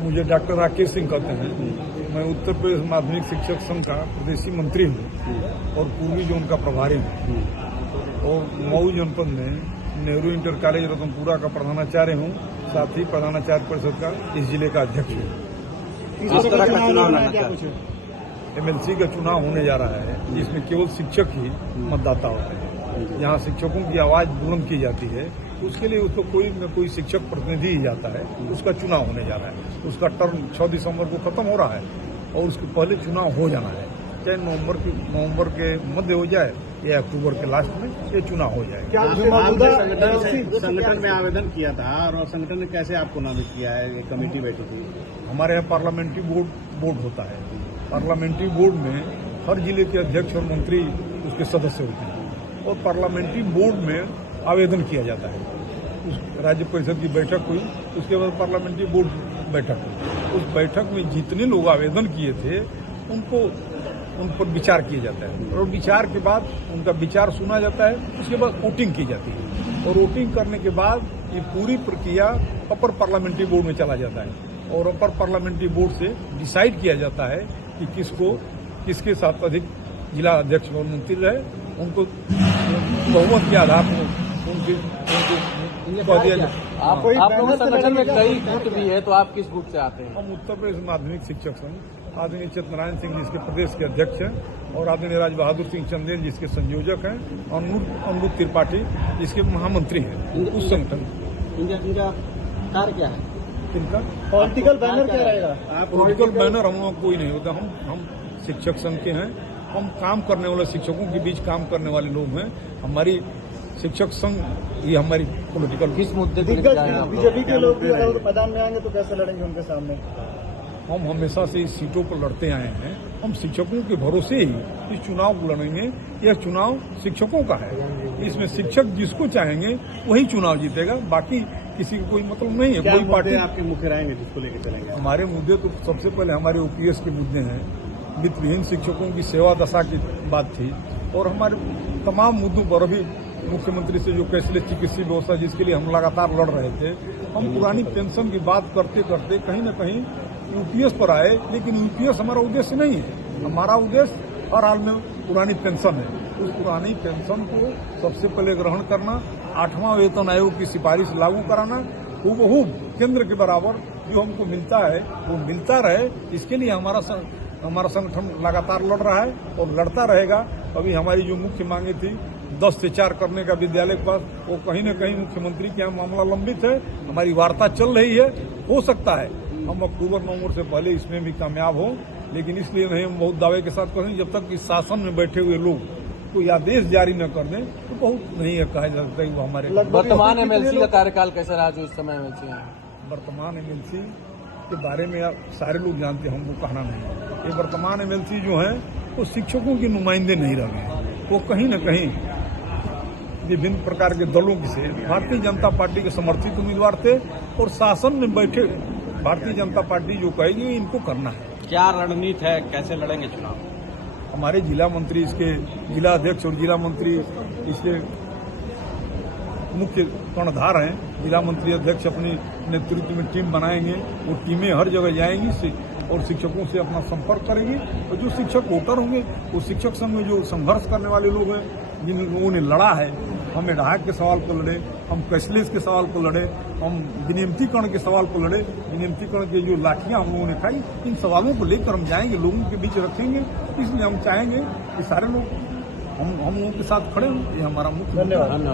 मुझे डॉक्टर राकेश सिंह कहते हैं। मैं उत्तर प्रदेश माध्यमिक शिक्षक संघ का प्रदेशी मंत्री हूँ और पूर्वी जोन का प्रभारी हूँ और मऊ जनपद में नेहरू इंटर कॉलेज रतनपुरा का प्रधानाचार्य हूँ, साथ ही प्रधानाचार्य परिषद का इस जिले का अध्यक्ष हूँ। इस तरह का चुनाव होना क्या कुछ MLC का चुनाव होने जा रहा है जिसमें केवल शिक्षक ही मतदाता होते हैं। यहाँ शिक्षकों की आवाज बुलंद की जाती है, उसके लिए उसको कोई न कोई शिक्षक प्रतिनिधि ही जाता है, उसका चुनाव होने जा रहा है। उसका टर्म 6 दिसंबर को खत्म हो रहा है और उसके पहले चुनाव हो जाना है, चाहे नवंबर के मध्य हो जाए या अक्टूबर के लास्ट में ये चुनाव हो जाए। क्या संगठन में आवेदन किया था और संगठन ने कैसे आपको नामित किया है? एक कमेटी बैठी थी। हमारे यहाँ पार्लियामेंट्री बोर्ड होता है। पार्लियामेंट्री बोर्ड में हर जिले के अध्यक्ष और मंत्री उसके सदस्य होते हैं और पार्लियामेंट्री बोर्ड में आवेदन किया जाता है। उस राज्य परिषद की बैठक हुई, उसके बाद पार्लियामेंट्री बोर्ड बैठक हुई। उस बैठक में जितने लोग आवेदन किए थे उन पर विचार किया जाता है और विचार के बाद उनका विचार सुना जाता है। उसके बाद वोटिंग की जाती है और वोटिंग करने के बाद ये पूरी प्रक्रिया अपर पार्लियामेंट्री बोर्ड में चला जाता है और अपर पार्लियामेंट्री बोर्ड से डिसाइड किया जाता है कि किसके साथ अधिक जिला अध्यक्ष और मंत्री रहे, उनको बहुमत के आधार पर उनको दिया जाए। आप लोगों संगठन में कई गुट भी है, तो आप किस गुट से आते हैं? हम उत्तर प्रदेश माध्यमिक शिक्षक संघ आदरणीय चित्तनारायण सिंह जिसके प्रदेश के अध्यक्ष हैं और आदरणीय राज बहादुर सिंह चंदेल जिसके संयोजक हैं और अमरूद त्रिपाठी जिसके महामंत्री हैं उस संगठन। इनका कार्य क्या है? इनका पॉलिटिकल बैनर क्या रहेगा? पॉलिटिकल बैनर हम लोग कोई नहीं होता। हम शिक्षक संघ के हैं, हम काम करने वाले शिक्षकों के बीच काम करने वाले लोग हैं। हमारी शिक्षक संघ ये हमारी पॉलिटिकल किस मुद्दे पर बीजेपी के लोग भी अगर मैदान में आएंगे तो कैसे लड़ेंगे उनके सामने? हम हमेशा से इस सीटों पर लड़ते आए हैं। हम शिक्षकों के भरोसे ही इस चुनाव को लड़ेंगे। यह चुनाव शिक्षकों का है, इसमें शिक्षक जिसको चाहेंगे वही चुनाव जीतेगा, बाकी किसी को कोई मतलब नहीं है। कोई पार्टी आपके मुख्य रहेंगे जिसको लेकर चलेंगे? हमारे मुद्दे तो सबसे पहले हमारे OPS के मुद्दे हैं, वित्तविहीन शिक्षकों की सेवा दशा की बात थी और हमारे तमाम मुद्दों पर अभी मुख्यमंत्री से जो कैशलेस चिकित्सा व्यवस्था जिसके लिए हम लगातार लड़ रहे थे, हम पुरानी पेंशन की बात करते करते कहीं न कहीं UPS पर आए, लेकिन UPS हमारा उद्देश्य नहीं है। हमारा उद्देश्य हर हाल में पुरानी पेंशन है। उस पुरानी पेंशन को सबसे पहले ग्रहण करना, 8वां वेतन आयोग की सिफारिश लागू कराना, हूबहू केंद्र के बराबर जो हमको मिलता है वो मिलता रहे, इसके लिए हमारा संगठन लगातार लड़ रहा है और लड़ता रहेगा। अभी हमारी जो मुख्य मांगे थी 10 से 4 करने का विद्यालय के पास, वो कहीं न कहीं मुख्यमंत्री के यहाँ मामला लंबित है। हमारी वार्ता चल रही है, हो सकता है हम अक्टूबर-नवंबर से पहले इसमें भी कामयाब हो, लेकिन इसलिए नहीं हम बहुत दावे के साथ कहें जब तक इस शासन में बैठे हुए लोग कोई आदेश जारी न कर दें तो बहुत नहीं है कहा जा सकता है वो हमारे। वर्तमान MLC का कार्यकाल कैसा रहा जो इस समय MLC है? वर्तमान MLC के बारे में आप सारे लोग जानते हैं, हमको कहना नहीं। ये वर्तमान MLC जो है वो शिक्षकों के नुमाइंदे नहीं रह गए, वो कहीं न कहीं विभिन्न प्रकार के दलों से भारतीय जनता पार्टी के समर्थित उम्मीदवार थे और शासन में बैठे भारतीय जनता पार्टी जो कहेगी इनको करना है। क्या रणनीति है, कैसे लड़ेंगे चुनाव? हमारे जिला मंत्री, इसके जिला अध्यक्ष और जिला मंत्री इसके मुख्य कर्णधार हैं। जिला मंत्री अध्यक्ष अपने नेतृत्व में टीम बनाएंगे, वो टीमें हर जगह जाएंगी और शिक्षकों से अपना संपर्क करेंगे और जो शिक्षक वोटर होंगे वो शिक्षक संघ में जो संघर्ष करने वाले लोग हैं, जिन लोगों ने लड़ा है, हम विधायक के सवाल को लड़े, हम कैशलेस के सवाल को लड़े, हम विनियमितीकरण के सवाल को लड़े, विनियमितीकरण के जो लाठियां हम लोगों ने खाई, इन सवालों को लेकर हम जाएंगे, लोगों के बीच रखेंगे। इसलिए हम चाहेंगे कि सारे लोग हम लोगों के साथ खड़े हों। ये हमारा मुख्य धन्यवाद।